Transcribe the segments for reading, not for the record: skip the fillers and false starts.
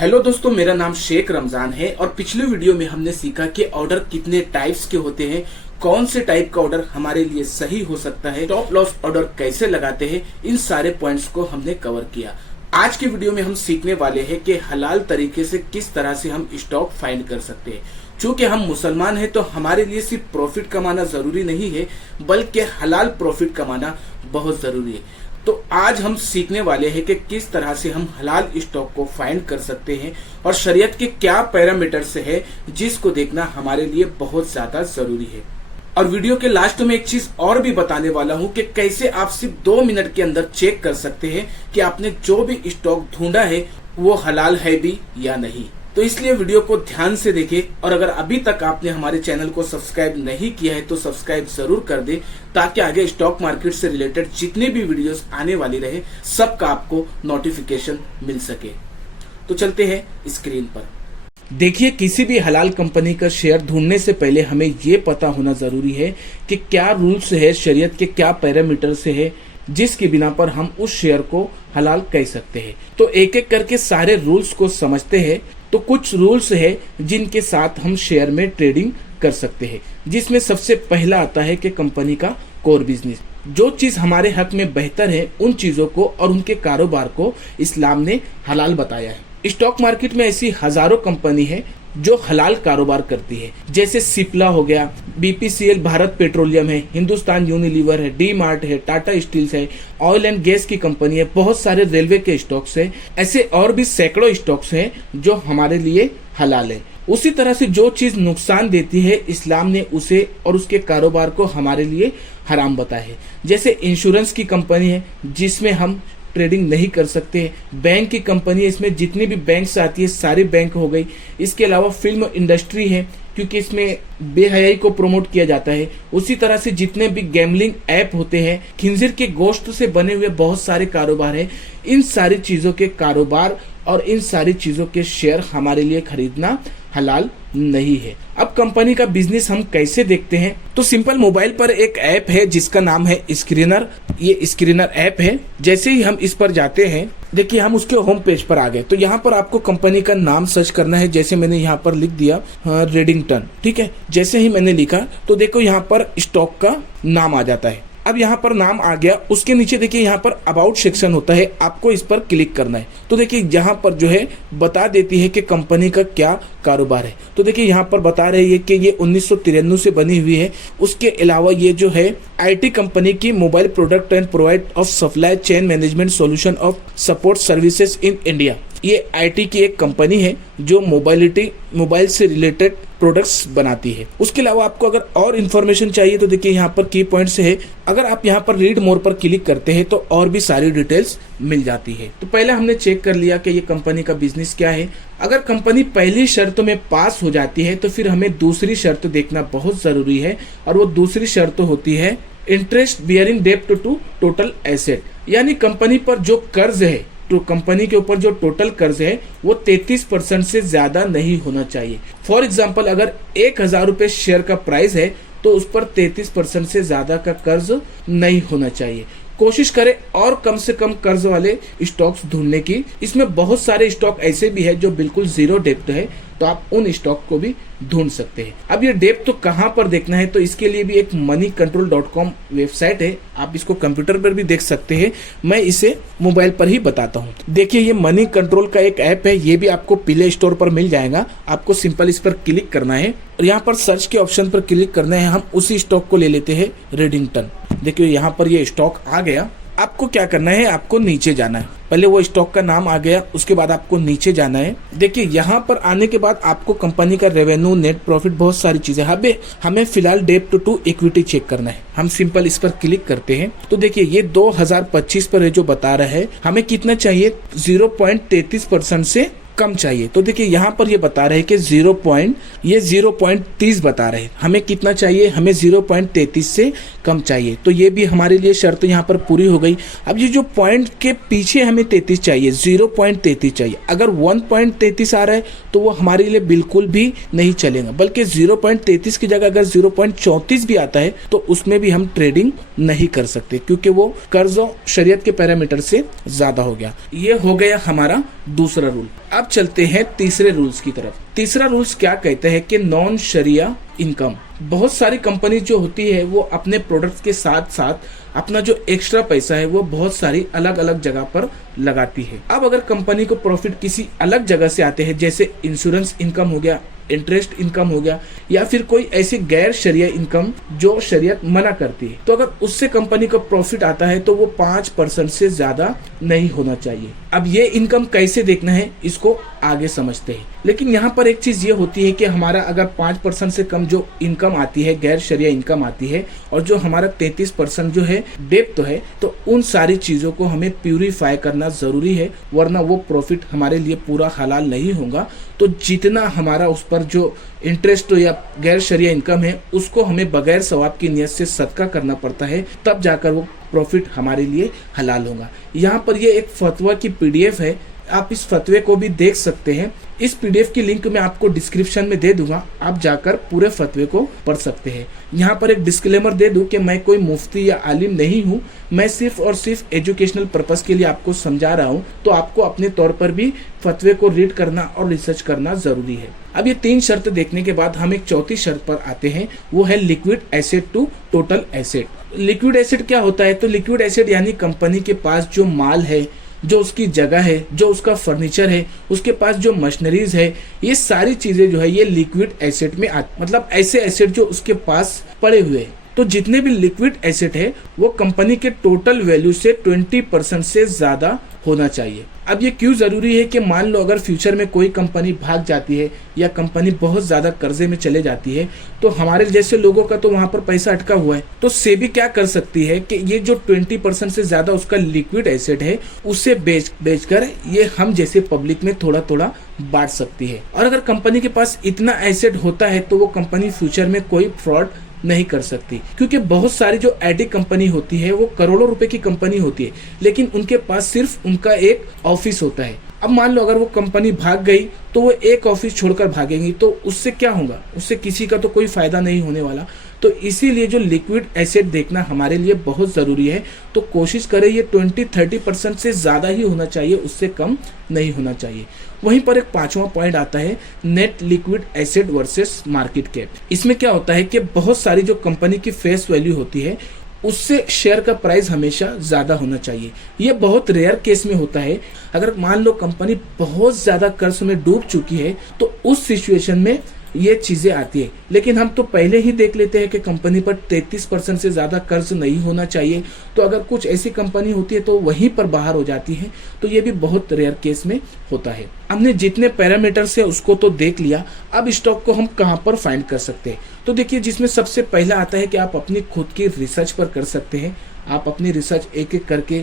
Hello दोस्तों, मेरा नाम शेख रमजान है और पिछले वीडियो में हमने सीखा कि ऑर्डर कितने टाइप्स के होते हैं, कौन से टाइप का ऑर्डर हमारे लिए सही हो सकता है, स्टॉप लॉस ऑर्डर कैसे लगाते हैं, इन सारे पॉइंट्स को हमने कवर किया। आज की वीडियो में हम सीखने वाले हैं कि हलाल तरीके से किस तरह से हम स्टॉक फाइंड कर सकते हैं। चूंकि हम मुसलमान हैं तो हमारे लिए सिर्फ प्रॉफिट कमाना जरूरी नहीं है, बल्कि हलाल प्रॉफिट कमाना बहुत जरूरी है। तो आज हम सीखने वाले हैं कि किस तरह से हम हलाल स्टॉक को फाइंड कर सकते हैं और शरीयत के क्या पैरामीटर्स है जिसको देखना हमारे लिए बहुत ज्यादा जरूरी है। और वीडियो के लास्ट में एक चीज और भी बताने वाला हूं कि कैसे आप सिर्फ 2 मिनट के अंदर चेक कर सकते हैं कि आपने जो भी स्टॉक ढूंढा है वो हलाल है भी या नहीं। तो इसलिए वीडियो को ध्यान से देखें और अगर अभी तक आपने हमारे चैनल को सब्सक्राइब नहीं किया है तो सब्सक्राइब जरूर कर दें, ताकि आगे स्टॉक मार्केट से रिलेटेड जितने भी वीडियोस आने वाली रहे सबका आपको नोटिफिकेशन मिल सके। तो चलते हैं स्क्रीन पर। देखिए, किसी भी हलाल कंपनी का शेयर ढूंढने से पहले हमें ये पता होना जरूरी है कि क्या रूल्स है, शरीयत के क्या पैरामीटर से है जिसके बिना पर हम उस शेयर को हलाल कह सकते हैं। तो एक एक करके सारे रूल्स को समझते हैं। तो कुछ रूल्स है जिनके साथ हम शेयर में ट्रेडिंग कर सकते हैं, जिसमें सबसे पहला आता है कि कंपनी का कोर बिजनेस। जो चीज हमारे हक में बेहतर है उन चीजों को और उनके कारोबार को इस्लाम ने हलाल बताया है। स्टॉक मार्केट में ऐसी हजारों कंपनी है जो हलाल कारोबार करती है, जैसे सिप्ला हो गया, बीपीसीएल भारत पेट्रोलियम है, हिंदुस्तान यूनिलीवर है, डी मार्ट है, टाटा स्टील्स है, ऑयल एंड गैस की कंपनी है, बहुत सारे रेलवे के स्टॉक्स है। ऐसे और भी सैकड़ों स्टॉक्स हैं जो हमारे लिए हलाल है। उसी तरह से जो चीज नुकसान देती है इस्लाम ने उसे और उसके कारोबार को हमारे लिए हराम बताया है। जैसे इंश्योरेंस की कंपनी है जिसमें हम ट्रेडिंग नहीं कर सकते। बैंक की कंपनी है, इसमें जितनी भी बैंक्स आती है सारी बैंक हो गई। इसके अलावा फिल्म इंडस्ट्री है क्योंकि इसमें बेहयाई को प्रमोट किया जाता है। उसी तरह से जितने भी गैम्बलिंग ऐप होते हैं, खिंजीर के गोश्त से बने हुए बहुत सारे कारोबार है। इन सारी चीजों के कारोबार और इन सारी चीजों के शेयर हमारे लिए खरीदना हलाल नहीं है। अब कंपनी का बिजनेस हम कैसे देखते हैं? तो सिंपल, मोबाइल पर एक ऐप है जिसका नाम है स्क्रीनर। ये स्क्रीनर ऐप है। जैसे ही हम इस पर जाते हैं, देखिए हम उसके होम पेज पर आ गए। तो यहाँ पर आपको कंपनी का नाम सर्च करना है। जैसे मैंने यहाँ पर लिख दिया रेडिंगटन, ठीक है। जैसे ही मैंने लिखा तो देखो यहाँ पर स्टॉक का नाम आ जाता है। अब यहाँ पर नाम आ गया, उसके नीचे देखिए यहाँ पर अबाउट सेक्शन होता है, आपको इस पर क्लिक करना है। तो देखिए यहाँ पर जो है बता देती है कि कंपनी का क्या कारोबार है। तो देखिए यहाँ पर बता रही है कि ये 1993 से बनी हुई है। उसके अलावा ये जो है आईटी कंपनी की mobile product and provide of supply chain management solution of support services in India. ये आईटी की एक कंपनी है जो मोबाइल से रिलेटेड प्रोडक्ट्स बनाती है। उसके अलावा आपको अगर और इन्फॉर्मेशन चाहिए तो देखिए यहाँ पर की पॉइंट्स है। अगर आप यहाँ पर रीड मोर पर क्लिक करते हैं तो और भी सारी डिटेल्स मिल जाती है। तो पहले हमने चेक कर लिया कि ये कंपनी का बिजनेस क्या है। अगर कंपनी पहली शर्त में पास हो जाती है तो फिर हमें दूसरी शर्त देखना बहुत जरूरी है, और वो दूसरी शर्त होती है इंटरेस्ट बियरिंग डेब्ट टू टोटल एसेट। यानी कंपनी पर जो कर्ज है, तो कंपनी के ऊपर जो टोटल कर्ज है वो 33% से ज्यादा नहीं होना चाहिए। फॉर एग्जाम्पल, अगर 1000 रुपए शेयर का प्राइस है तो उस पर 33% से ज्यादा का कर्ज नहीं होना चाहिए। कोशिश करें और कम से कम कर्ज वाले स्टॉक्स ढूंढने की। इसमें बहुत सारे स्टॉक ऐसे भी है जो बिल्कुल जीरो डेब्ट है, तो आप उन स्टॉक को भी ढूंढ सकते हैं। अब ये डेब्ट तो कहां पर देखना है, तो इसके लिए भी एक moneycontrol.com वेबसाइट है, आप इसको कंप्यूटर पर भी देख सकते हैं। मैं इसे मोबाइल पर ही बताता हूँ। देखिए ये मनी कंट्रोल का एक ऐप है, ये भी आपको प्ले स्टोर पर मिल जाएगा। आपको सिंपल इस पर क्लिक करना है और यहाँ पर सर्च के ऑप्शन पर क्लिक करना है। हम उसी स्टॉक को ले लेते हैं, रेडिंगटन। देखिए यहाँ पर ये स्टॉक आ गया। आपको क्या करना है, आपको नीचे जाना है। पहले वो स्टॉक का नाम आ गया, उसके बाद आपको नीचे जाना है। देखिए यहाँ पर आने के बाद आपको कंपनी का रेवेन्यू, नेट प्रॉफिट, बहुत सारी चीजें। हमें फिलहाल डेब्ट टू इक्विटी चेक करना है। हम सिंपल इस पर क्लिक करते हैं तो देखिए ये 2025 पर है जो बता रहा है। हमें कितना चाहिए, 0.33% से कम चाहिए। तो देखिए यहाँ पर ये बता रहे हैं कि 0.30 बता रहे हैं। हमें कितना चाहिए, हमें 0.33 से कम चाहिए। तो ये भी हमारे लिए शर्त यहाँ पर पूरी हो गई। अब ये जो पॉइंट के पीछे हमें 33 चाहिए, 0.33 चाहिए। अगर 1.33 आ रहा है तो वो हमारे लिए बिल्कुल भी नहीं चलेगा, बल्कि 0.33 की जगह अगर 0.34 भी आता है तो उसमें भी हम ट्रेडिंग नहीं कर सकते, क्योंकि वो कर्ज और शरीयत के पैरामीटर से ज्यादा हो गया। ये हो गया हमारा दूसरा रूल। अब चलते हैं तीसरे रूल्स की तरफ। तीसरा रूल्स क्या कहते हैं कि नॉन शरिया इनकम। बहुत सारी कंपनी जो होती है वो अपने प्रोडक्ट्स के साथ साथ अपना जो एक्स्ट्रा पैसा है वो बहुत सारी अलग अलग जगह पर लगाती है। अब अगर कंपनी को प्रॉफिट किसी अलग जगह से आते हैं, जैसे इंश्योरेंस इनकम हो गया, इंटरेस्ट इनकम हो गया, या फिर कोई ऐसी गैर शरिया इनकम जो शरीयत मना करती है, तो अगर उससे कंपनी को प्रॉफिट आता है तो वो 5% से ज्यादा नहीं होना चाहिए। अब ये इनकम कैसे देखना है इसको आगे समझते हैं। लेकिन यहाँ पर एक चीज ये होती है कि हमारा अगर 5% से कम जो इनकम आती है, गैर शरिया इनकम आती है, और जो हमारा 33% जो है डेब्ट है, तो उन सारी चीजों को हमें प्यूरिफाई करना जरूरी है, वरना वो प्रॉफिट हमारे लिए पूरा हलाल नहीं होगा। तो जितना हमारा उस पर जो इंटरेस्ट या गैर शरिया इनकम है उसको हमें बगैर सवाब की नियत से सदका करना पड़ता है, तब जाकर वो प्रॉफिट हमारे लिए हलाल होगा। यहाँ पर ये एक फतवा की PDF है, आप इस फतवे को भी देख सकते हैं। इस PDF की लिंक मैं आपको डिस्क्रिप्शन में दे दूंगा, आप जाकर पूरे फतवे को पढ़ सकते हैं। यहाँ पर एक डिस्क्लेमर दे दूं कि मैं कोई मुफ्ती या आलिम नहीं हूँ, मैं सिर्फ और सिर्फ एजुकेशनल पर्पस के लिए आपको समझा रहा हूँ। तो आपको अपने तौर पर भी फतवे को रीड करना और रिसर्च करना जरूरी है। अब ये 3 शर्त देखने के बाद हम एक चौथी शर्त पर आते हैं, वो है liquid asset to total asset. Liquid asset क्या होता है? तो लिक्विड एसेट यानी कंपनी के पास जो माल है, जो उसकी जगह है, जो उसका फर्नीचर है, उसके पास जो मशीनरीज है, ये सारी चीजें जो है ये लिक्विड एसेट में आती, मतलब ऐसे एसेट जो उसके पास पड़े हुए हैं। तो जितने भी लिक्विड एसेट है वो कंपनी के टोटल वैल्यू से 20% से ज्यादा होना चाहिए। अब ये क्यों जरूरी है कि मान लो अगर फ्यूचर में कोई कंपनी भाग जाती है या कंपनी बहुत ज्यादा कर्जे में चले जाती है, तो हमारे जैसे लोगों का तो वहां पर पैसा अटका हुआ है। तो सेबी क्या कर सकती है कि ये जो 20% से ज्यादा उसका लिक्विड एसेट है उसे बेचकर ये हम जैसे पब्लिक में थोड़ा थोड़ा बांट सकती है। और अगर कंपनी के पास इतना एसेट होता है तो वो कंपनी फ्यूचर में कोई फ्रॉड नहीं कर सकती, क्योंकि बहुत सारी जो आईटी कंपनी होती है वो करोड़ों रुपए की कंपनी होती है, लेकिन उनके पास सिर्फ उनका एक ऑफिस होता है। अब मान लो अगर वो कंपनी भाग गई तो वो एक ऑफिस छोड़कर भागेंगी, तो उससे क्या होगा? उससे किसी का तो कोई फायदा नहीं होने वाला। तो इसीलिए जो लिक्विड एसेट देखना हमारे लिए बहुत जरूरी है। तो कोशिश करें ये 20-30% से ज्यादा ही होना चाहिए, उससे कम नहीं होना चाहिए। वहीं पर एक 5वां पॉइंट आता है net liquid asset versus market cap. इसमें क्या होता है कि बहुत सारी जो कंपनी की फेस वैल्यू होती है उससे शेयर का प्राइस हमेशा ज्यादा होना चाहिए। ये बहुत रेयर केस में होता है। अगर मान लो कंपनी बहुत ज्यादा कर्ज में डूब चुकी है तो उस सिचुएशन में ये चीजें आती है, लेकिन हम तो पहले ही देख लेते हैं कि कंपनी पर 33% से ज्यादा कर्ज नहीं होना चाहिए। तो अगर कुछ ऐसी कंपनी होती है तो वहीं पर बाहर हो जाती है। तो ये भी बहुत रेयर केस में होता है। हमने जितने पैरामीटर्स है उसको तो देख लिया, अब स्टॉक को हम कहाँ पर फाइंड कर सकते हैं? तो देखिए, जिसमें सबसे पहला आता है कि आप अपनी खुद की रिसर्च पर कर सकते हैं। आप अपनी रिसर्च एक एक करके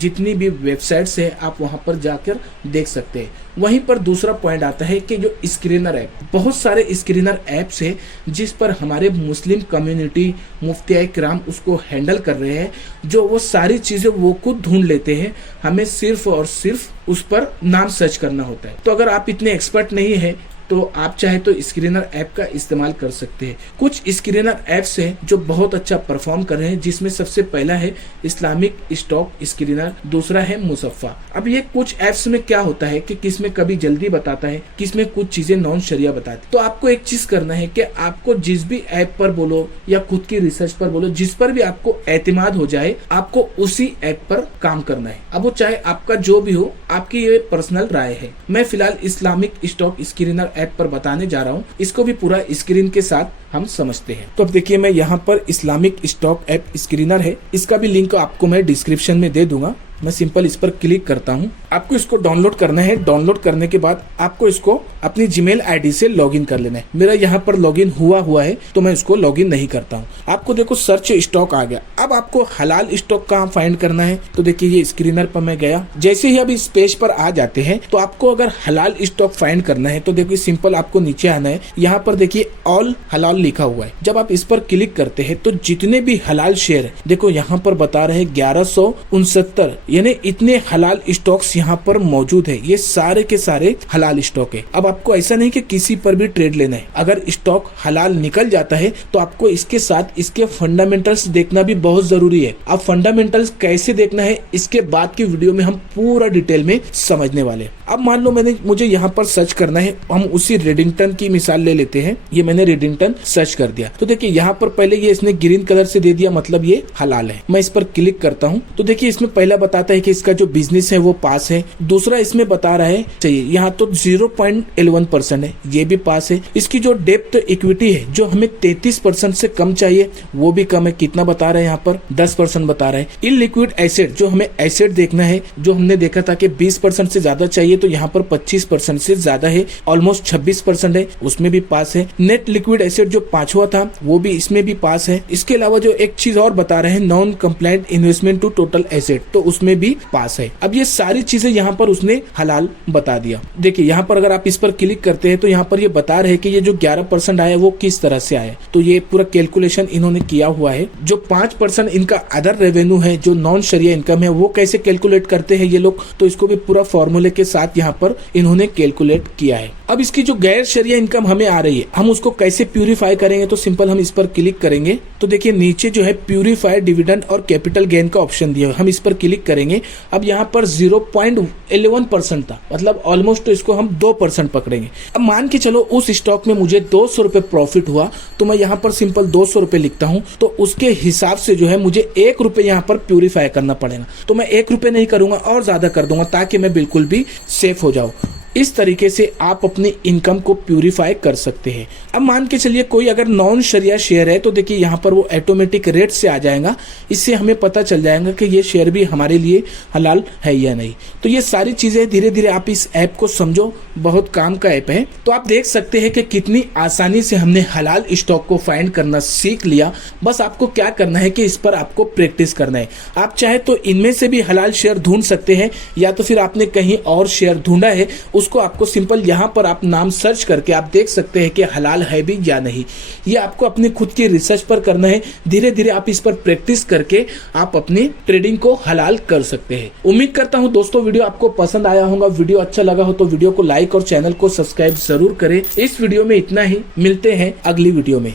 जितनी भी वेबसाइट्स है आप वहां पर जाकर देख सकते हैं। वहीं पर दूसरा पॉइंट आता है कि जो स्क्रीनर ऐप, बहुत सारे स्क्रीनर ऐप्स है जिस पर हमारे मुस्लिम कम्युनिटी मुफ्तियाए किराम उसको हैंडल कर रहे हैं, जो वो सारी चीजें वो खुद ढूंढ लेते हैं। हमें सिर्फ और सिर्फ उस पर नाम सर्च करना होता है। तो अगर आप इतने एक्सपर्ट नहीं है तो आप चाहे तो स्क्रीनर ऐप का इस्तेमाल कर सकते हैं। कुछ स्क्रीनर ऐप्स हैं जो बहुत अच्छा परफॉर्म कर रहे हैं, जिसमें सबसे पहला है इस्लामिक स्टॉक स्क्रीनर, दूसरा है मुसफ़ा। अब ये कुछ ऐप्स में क्या होता है कि किसमें कभी जल्दी बताता है, किसमें कुछ चीजें नॉन शरिया बताती है। तो आपको एक चीज करना है कि आपको जिस भी ऐप पर बोलो या खुद की रिसर्च पर बोलो, जिस पर भी आपको एतमाद हो जाए, आपको उसी ऐप पर काम करना है। अब वो चाहे आपका जो भी हो, आपकी ये पर्सनल राय है। मैं फिलहाल इस्लामिक स्टॉक स्क्रीनर ऐप पर बताने जा रहा हूँ, इसको भी पूरा स्क्रीन के साथ हम समझते हैं। तो अब देखिए, मैं यहाँ पर इस्लामिक स्टॉक ऐप स्क्रीनर है, इसका भी लिंक आपको मैं डिस्क्रिप्शन में दे दूंगा, मैं सिंपल इस पर क्लिक करता हूँ। आपको इसको डाउनलोड करना है। डाउनलोड करने के बाद आपको इसको अपनी जीमेल आईडी से लॉगिन कर लेना है। मेरा यहाँ पर लॉगिन हुआ है तो मैं इसको लॉगिन नहीं करता हूँ। आपको देखो सर्च स्टॉक आ गया। अब आपको हलाल स्टॉक कहाँ फाइंड करना है, तो देखिए ये स्क्रीनर पर मैं गया। जैसे ही अब इस पेज पर आ जाते हैं तो आपको अगर हलाल स्टॉक फाइंड करना है तो देखिए सिंपल आपको नीचे आना है। यहाँ पर देखिए ऑल हलाल लिखा हुआ है। जब आप इस पर क्लिक करते हैं तो जितने भी हलाल शेयर है, देखो यहाँ पर बता रहे 1169, यानी इतने हलाल स्टॉक्स यहाँ पर मौजूद है। ये सारे के सारे हलाल स्टॉक है। अब आपको ऐसा नहीं कि किसी पर भी ट्रेड लेना है। अगर स्टॉक हलाल निकल जाता है तो आपको इसके साथ इसके फंडामेंटल्स देखना भी बहुत जरूरी है। अब फंडामेंटल्स कैसे देखना है इसके बाद की वीडियो में हम पूरा डिटेल में समझने वाले। अब मान लो मुझे यहाँ पर सर्च करना है। हम उसी रेडिंगटन की मिसाल ले लेते हैं। ये मैंने रेडिंगटन सर्च कर दिया तो देखिए यहाँ पर पहले ये इसने ग्रीन कलर से दे दिया, मतलब ये हलाल है। मैं इस पर क्लिक करता हूँ तो देखिए इसमें पहला बताता है कि इसका जो बिजनेस है वो पास है। दूसरा इसमें बता रहा है चाहिए, यहाँ तो 0.11% है, ये भी पास है। इसकी जो डेप्थ इक्विटी है जो हमें 33% से कम चाहिए वो भी कम है। कितना बता रहा है यहाँ पर 10% बता रहा है। इलिक्विड एसेट जो हमें एसेट देखना है, जो हमने देखा था कि 20% से ज्यादा चाहिए तो यहाँ पर 25% से ज्यादा है, ऑलमोस्ट 26% है, उसमें भी पास है। नेट लिक्विड एसेट जो पांचवा था वो भी इसमें भी पास है। इसके अलावा जो एक चीज और बता रहे हैं non compliant investment to total asset, तो उसमें भी पास है। अब ये सारी चीजें यहाँ पर उसने हलाल बता दिया। देखिए यहाँ पर अगर आप इस पर क्लिक करते हैं तो यहाँ पर ये बता रहे हैं कि ये जो 11% आया वो किस तरह से आया। तो ये पूरा कैलकुलेशन इन्होंने किया हुआ है। जो 5% इनका अदर रेवेन्यू है, जो नॉन शरिया इनकम है, वो कैसे कैलकुलेट करते हैं ये लोग, तो इसको भी पूरा फॉर्मूले के साथ यहाँ पर इन्होंने कैलकुलेट किया है। अब इसकी जो गैर शरिया इनकम हमें आ रही है, हम उसको कैसे प्यूरिफाई करेंगे, तो सिंपल हम इस पर क्लिक करेंगे तो देखिए नीचे जो है प्यूरिफाई डिविडेंड और कैपिटल गेन का ऑप्शन दिया है। हम इस पर क्लिक करेंगे। अब यहाँ पर 0.11% था, मतलब ऑलमोस्ट तो इसको हम 2% पकड़ेंगे। अब मान के चलो उस स्टॉक में मुझे 200 रुपए प्रॉफिट हुआ तो मैं यहाँ पर सिंपल 200 रुपए लिखता हूँ। तो उसके हिसाब से जो है मुझे 1 रुपए यहाँ पर प्यूरिफाई करना पड़ेगा। तो मैं 1 रुपए नहीं करूंगा और ज्यादा कर दूंगा ताकि मैं बिल्कुल भी सेफ हो जाऊं। इस तरीके से आप अपनी इनकम को प्यूरिफाई कर सकते हैं। अब मान के चलिए कोई अगर नॉन शरिया शेयर है तो देखिए यहाँ पर वो ऑटोमेटिक रेट से आ जाएगा। इससे हमें पता चल जाएगा कि ये शेयर भी हमारे लिए हलाल है या नहीं। तो ये सारी चीजें धीरे धीरे आप इस ऐप को समझो, बहुत काम का ऐप है। तो आप देख सकते हैं कि कितनी आसानी से हमने हलाल स्टॉक को फाइंड करना सीख लिया। बस आपको क्या करना है कि इस पर आपको प्रैक्टिस करना है। आप चाहे तो इनमें से भी हलाल शेयर ढूंढ सकते हैं, या तो फिर आपने कहीं और शेयर ढूंढा है उसको आपको सिंपल यहाँ पर आप नाम सर्च करके आप देख सकते हैं कि हलाल है भी या नहीं। ये आपको अपनी खुद की रिसर्च पर करना है। धीरे धीरे आप इस पर प्रैक्टिस करके आप अपनी ट्रेडिंग को हलाल कर सकते हैं। उम्मीद करता हूं दोस्तों वीडियो आपको पसंद आया होगा। वीडियो अच्छा लगा हो तो वीडियो को लाइक और चैनल को सब्सक्राइब जरूर करें। इस वीडियो में इतना ही, मिलते हैं अगली वीडियो में।